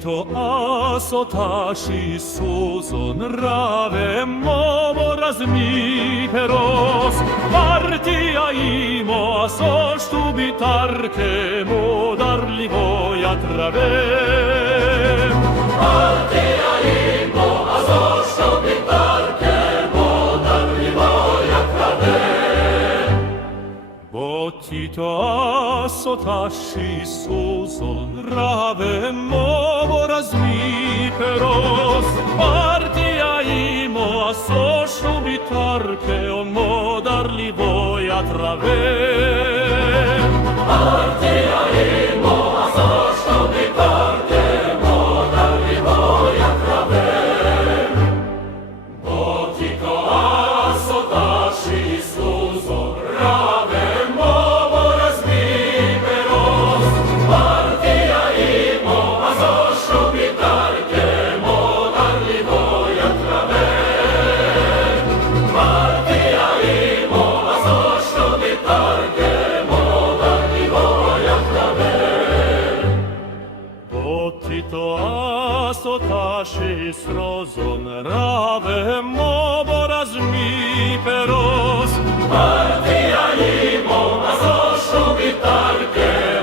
Tito asotaši suzon rave movo razmiperos partija imo so štubitarke modarlivo jatrave partija imo so štubitarke modarlivo jatrave Tito asotaši suzon rave movo razmiperos partija imo so štubitarke o modarlivo jatrave partija imo so štubitarke modarlivo jatrave Tito asotaši suzon rave Tito asotaši srozon rave movo razmiperos partija imo so štubitarke